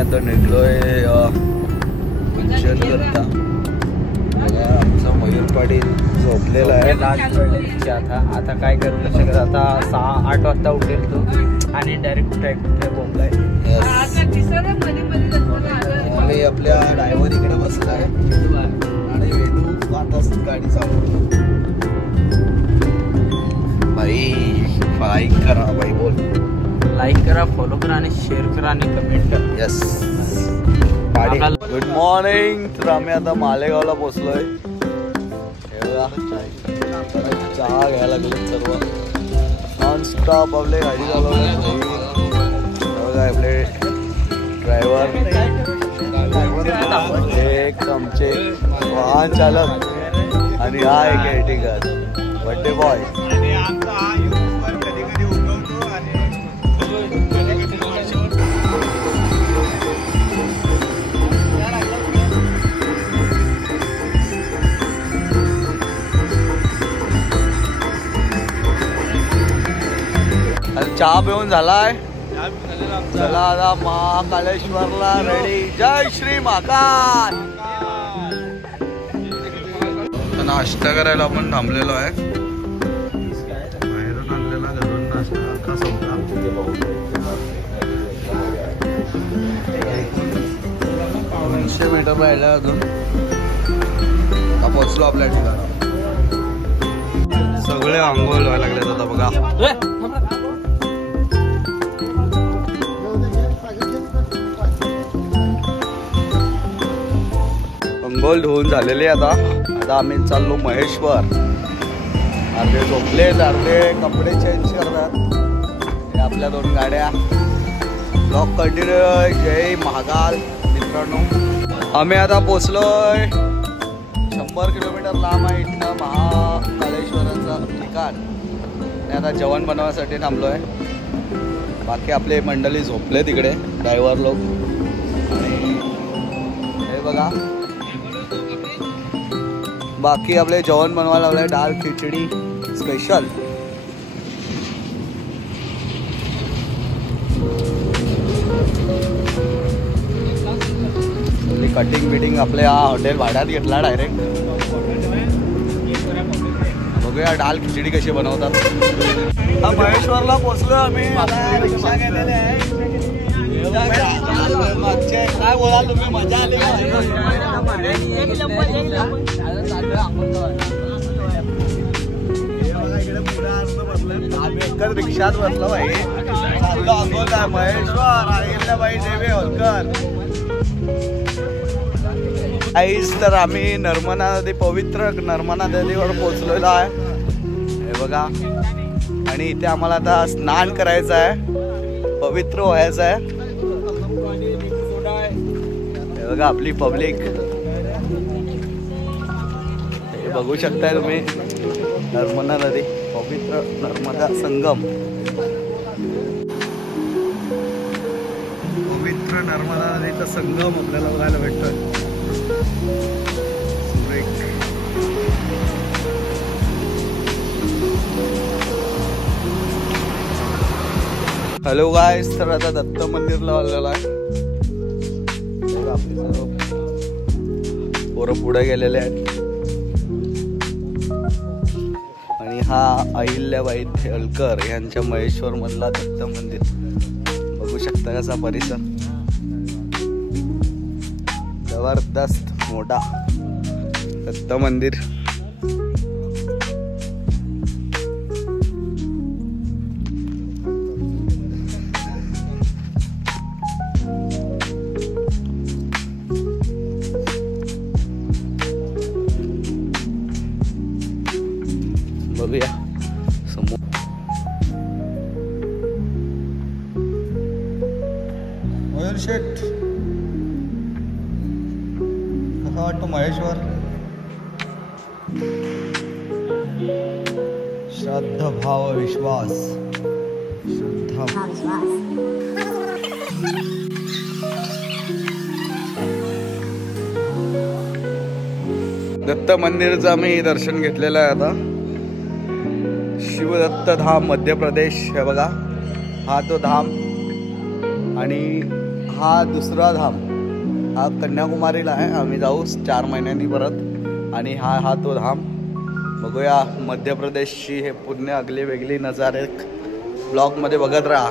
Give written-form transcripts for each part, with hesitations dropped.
आता निघलोय उज्जैन करता. आमचा मयूर पाटील झोपलेला आहे. आता काय करतो शकत. आता 6-8 वाजता उठेल तो आणि डायरेक्ट ट्रॅक बोंबलाय. आम्ही आपल्या ड्रायव्हर इकडे बसलाय आणि वेदू आता गाडी चालवतो. भाई लाईक करा भाई, बोल. लाईक करा, फॉलो करा आणि शेअर करा आणि कमेंट करा. यस. Good morning. तर आम्ही आता मालेगावला पोचलोय. चहा घ्यायला लागले सर्व. नॉनस्टॉप आपले गाडी चालवले. बघा आपले ड्रायव्हर, एक आमचे वाहन चालक आणि हा एक एटिकर बड्डे बॉय. चहा पिऊन झालाय. चला आता महाकालेश्वरला रेडी. जय श्री महाकाल. नाश्ता करायला आपण थांबलेलो आहे. बाहेरून आणलेला घरून नाश्ता कसा होता. 200 मीटर राहिला अजून. आता पोचलो आपल्या ठिकाणी. सगळे आंघोळ व्हायला लागले आता बघा. अंघोळ धुवून झालेले. आता आम्ही चाललो महेश्वर. अर्धे झोपले, अर्धे कपडे चेंज करतात. हे आपल्या 2 गाड्या. Block continue. जय महाकाल मित्रांनो. आम्ही आता पोचलोय. 100 किलोमीटर लांब आहे इथनं महाकालेश्वराचं ठिकाण. आणि आता जेवण बनवण्यासाठी थांबलोय. बाकी आपले मंडळी झोपले तिकडे, ड्रायव्हर लोक. आणि हे बघा बाकी आपले जेवण बनवायला लावलंय. डाळ खिचडी स्पेशल. कटिंग बिटिंग आपले हा हॉटेल भाड्यात घेतला डायरेक्ट. बघूया डाळ खिचडी कशी बनवतात. महेश्वरला पोचलो आम्ही. रिक्षा गेलेले आहे. काय बोलाल तुम्ही, मजा आली. आम्ही एकच रिक्षात बसलो भाई. चाललो अकोला महेश्वर अहिल्याबाई देवी होलकर. आईच तर आम्ही नर्मदा नदी, पवित्र नर्मदा नदीवर पोहोचलेलो आहे. हे बघा. आणि इथे आम्हाला आता स्नान करायचं आहे, पवित्र व्हायचं आहे. हे बघा आपली पब्लिक. हे बघू शकताय तुम्ही. नर्मदा नदी, पवित्र नर्मदा संगम. पवित्र नर्मदा नदीचा संगम आपल्याला बघायला भेटतोय. हॅलो गाईस. तर आता दत्त मंदिरला आलेला आहे. आपले सर्व पोरं पुढे गेलेले आहेत. आणि हा अहिल्याबाई होलकर यांच्या महेश्वर मधला दत्त मंदिर. बघू शकता कसा परिसर. जबरदस्त मोठा दत्त मंदिर. बघूया समोर. मयूर शेठ कसा वाटतो महेश्वर. श्रद्धा भाव विश्वास. दत्त मंदिरचं आम्ही दर्शन घेतलेलं आहे. आता शिवदत्त धाम मध्य प्रदेश. हे बघा हा तो धाम. आणि हा दुसरा धाम, हा कन्याकुमारीला आहे. आम्ही जाऊ 4 महिन्यांनी परत. आणि हा तो धाम बघूया. मध्य प्रदेशची हे पूर्ण अगली वेगळी नजारे ब्लॉगमध्ये बघत राहा.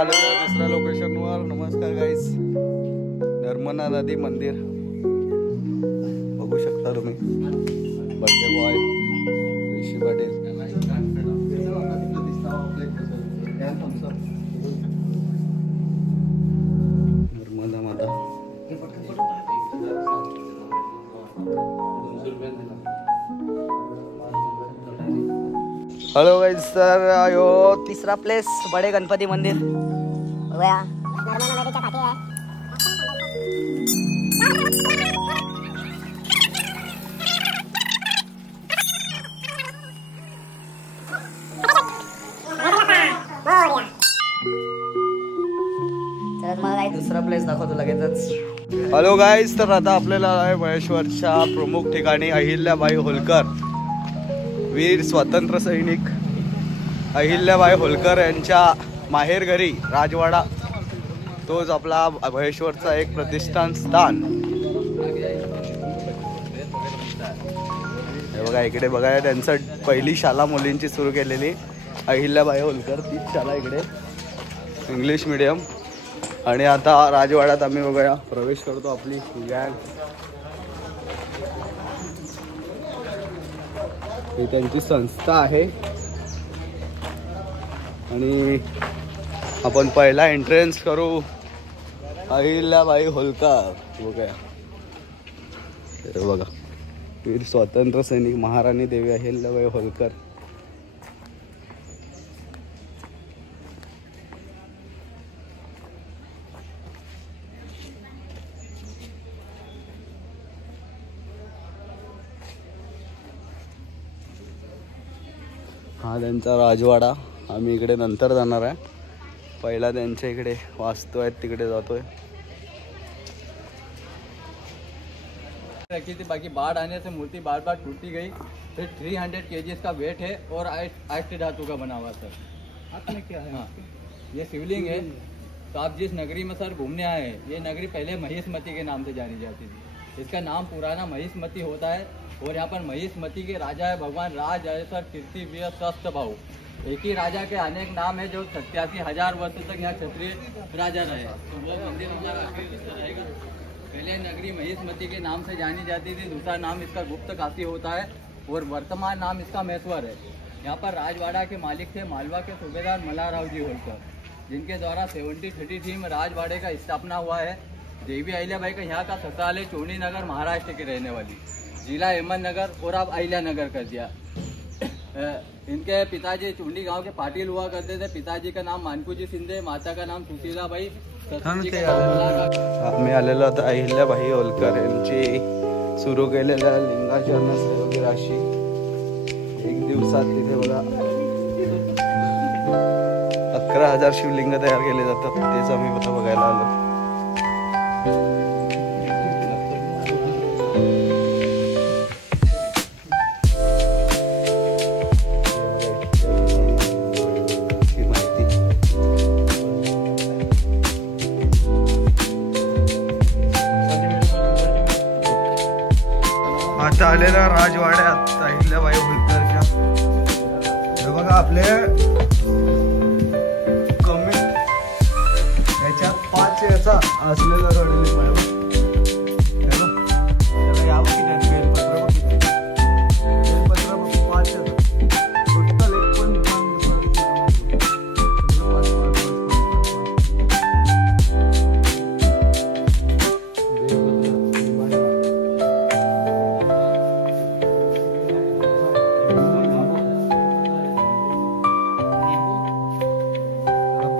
आलेलो दुसऱ्या लोकेशनवर. नमस्कार गाईस. नर्मदा नदी मंदिर बघू शकता तुम्ही. बर्थडे बॉय ऋषी पाटील. नर्मदा माता. हेलो गाइस सर, यो तीसरा प्लेस बड़े गणपति मंदिर हो गया. नर्मदा नदीच्या काठी आहे. चल मग काय दुसरा प्लेस दाखवतो लगेचच. हॅलो गाईज, तर आता आपल्याला आहे महेश्वरच्या प्रमुख ठिकाणी अहिल्याबाई होलकर, वीर स्वातंत्र्य सैनिक अहिल्याबाई होलकर यांच्या माहेर घरी राजवाडा. तोच आपला महेश्वरचा एक प्रतिष्ठान स्थान. हे बघा इकडे बघा, त्यांचं पहिली शाळा मुलींची सुरू केलेली अहिल्याबाई होलकर, तीच शाळा इकडे इंग्लिश मीडियम. आणि आता राजवाड्यात आम्ही बघूया प्रवेश करतो. आपली गँग ही त्यांची संस्था आहे. आणि आपण पहिला एंट्रन्स करू अहिल्याबाई होलकर. बघूया हे बघा, वीर स्वातंत्र्य सैनिक महाराणी देवी अहिल्याबाई होलकर. हा त्यांचा राजवाडा. आम्ही इकडे नंतर जाणार आहे. पहिला त्यांच्या इकडे वास्तू आहेत तिकडे जातोय. रखी थी, बाकी बाढ़ आने से मूर्ति बार बार टूटी गई. फिर 300 kg का वेट है और अष्ट धातु का बना हुआ सर. आपने क्या है? हाँ, ये शिवलिंग है. तो आप जिस नगरी में सर घूमने आए हैं, ये नगरी पहले महिष्मती के नाम से जानी जाती थी. इसका नाम पुराना महिष्मती होता है. और यहाँ पर महिष्मती के राजा है भगवान राज सर कीर्ति वीर स्वस्थ भाव. एक ही राजा के अनेक नाम है जो 87,000 वर्ष तक यहाँ क्षत्रिय राजा रहे. तो वो मंदिर हमारा रहेगा. पहले नगरी महिष्मती के नाम से जानी जाती थी. दूसरा नाम इसका गुप्त काशी होता है और वर्तमान नाम इसका महेश्वर है. यहाँ पर राजवाड़ा के मालिक थे मालवा के सूबेदार मल्हाराव जी होलकर, जिनके द्वारा 1733 में राजवाड़े का स्थापना हुआ है. देवी अहिल्याबाई का यहाँ का ससुराल है चूड़ी नगर, महाराष्ट्र की रहने वाली. जिला अहमदनगर और अब अहिल्या नगर कर दिया. इनके पिताजी चुंडी गांव के पाटिल हुआ करते थे. पिताजी का नाम मानकूजी शिंदे, माता का नाम सुशीलाबाई. आम्ही आलेलो आता अहिल्याबाई होलकर यांची सुरू केलेल्या लिंगाचरण सेवकी राशी. एक दिवसात तिथे बघा 11,000 शिवलिंग तयार केले जातात. तेच आम्ही आता बघायला आलो. आता आलेल्या राजवाड्यात अहिल्याबाई होलकरच्या. हे बघा आपले कमी याच्यात 5 याचा असलेला रडली यावं की नाही. बेलपत्र 5 टोटल 1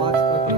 5 पत्र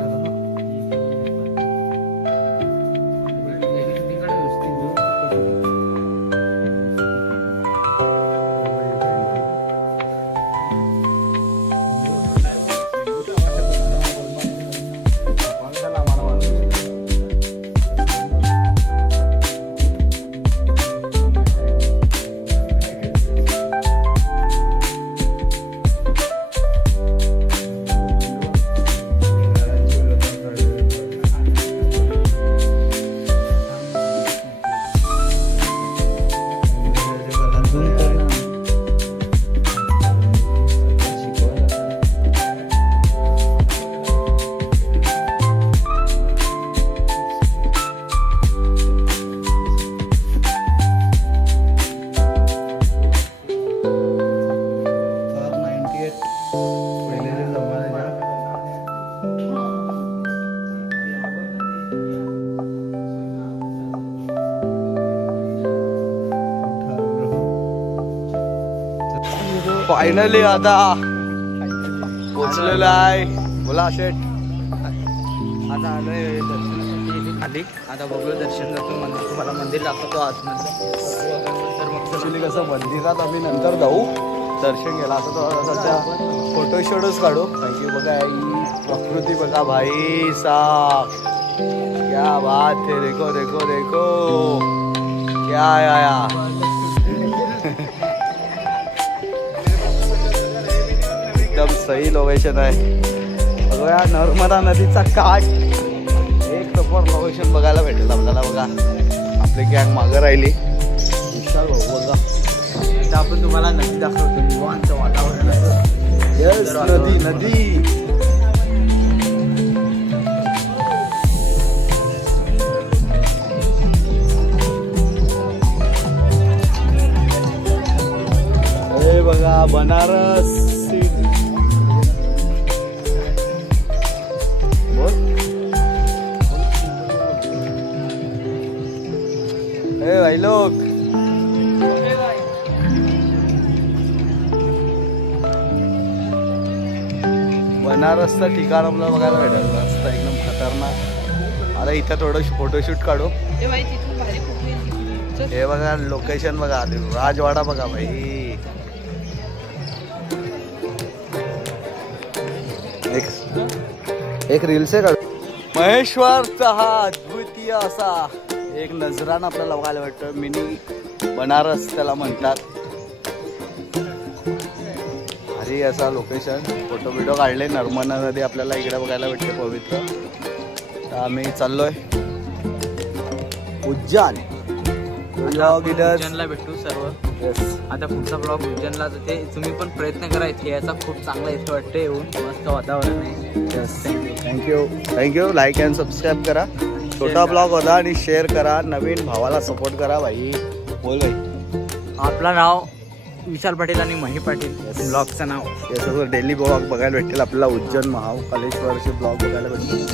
फायनली आता पोचलेलो आहे. बोला शेठ. आता आलोय दर्शनासाठी खाली. आता बघूया दर्शन करतो. मंदिर तुम्हाला मंदिर दाखवतो आतमध्ये. तर मग ऍक्च्युली कसं मंदिरात आम्ही नंतर जाऊ दर्शन घ्यायला. असं थोडासा फोटोशूटच काढू. थँक्यू. बघा ही प्रकृती बघा भाई साहब, क्या बात है. देखो देखो देखो क्या आया. एकदम सही लोकेशन आहे. बघा नर्मदा नदीचा काठ. एक नंबर लोकेशन बघायला भेटेल आपल्याला. बघा आपली गँग मागं राहिली. विशाल भाऊ बघा. आता आपण तुम्हाला नदी दाखवतो. निवांत वातावरण आहे. यस नदी नदी. हे बघा बनारस. हे भाई लोग बनारसचं ठिकाण आपल्याला बघायला भेटेल. मस्त एकदम खतरनाक. आता इथं थोडं फोटोशूट काढू. हे बघा लोकेशन बघा. राजवाडा बघा भाई. एक रील्स आहे काढू. महेश्वरचा हा अद्वितीय असा एक नजराना आपल्याला बघायला भेटतो. मिनी बनारस त्याला म्हणतात. भारी असा लोकेशन. फोटो बिटो काढले. नर्मदा नदी आपल्याला इकडे बघायला भेटते पवित्र. तर आम्ही चाललोय उज्जैन. उज्जैनला भेटू सर्व. आता पुढचा ब्लॉग उज्जैनला जाते. तुम्ही पण प्रयत्न करा. इथे याचा खूप चांगला इथे वाटतं येऊन. मस्त वातावरण आहे. थँक्यू. लाईक अँड सबस्क्राईब करा. छोटा ब्लॉग होता आणि शेअर करा. नवीन भावाला सपोर्ट करा भाई. बोल भाई. आपलं नाव विशाल पाटील आणि मही पाटील. ब्लॉगचं नाव. हे सगळं डेली ब्लॉग बघायला भेटतील आपल्याला. उज्जैन महाकालेश्वरचे ब्लॉग बघायला भेटतील.